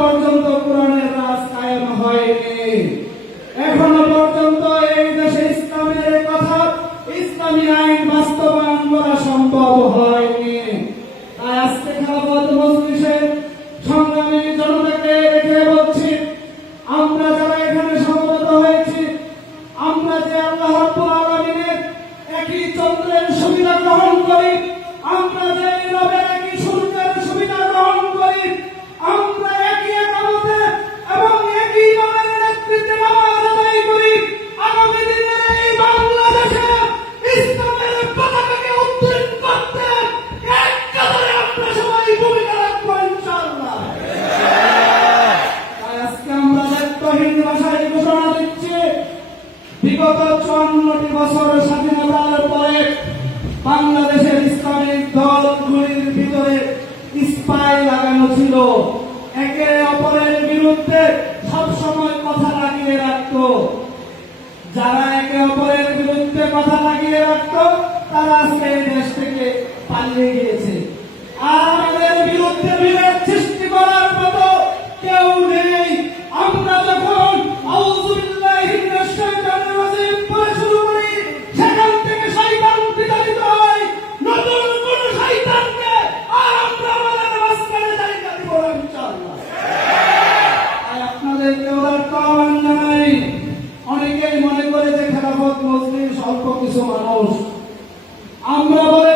পর্যন্ত কোরআনের রাজ কায়েম হয়নি। এখনও পর্যন্ত এই দেশে ইসলামের কথা, ইসলামী আইন বাস্তবায়ন করা সম্ভব হয়নি। তাই আজকে খেলাফত মজলিসের সংগ্রামী জনতাকে রেখে বলছি, আমরা বিগত চুয়ান্নটি বছর স্বাধীনতার পরে বাংলাদেশের ইসলামিক দলগুলির ভিতরে স্পাই লাগানো ছিল। একে অপরের বিরুদ্ধে সবসময় কথা লাগিয়ে রাখত। যারা একে অপরের বিরুদ্ধে কথা লাগিয়ে রাখত, তারা আজকে দেশ থেকে পালিয়ে গিয়েছে। অল্প কিছু মানুষ। আমরা বলে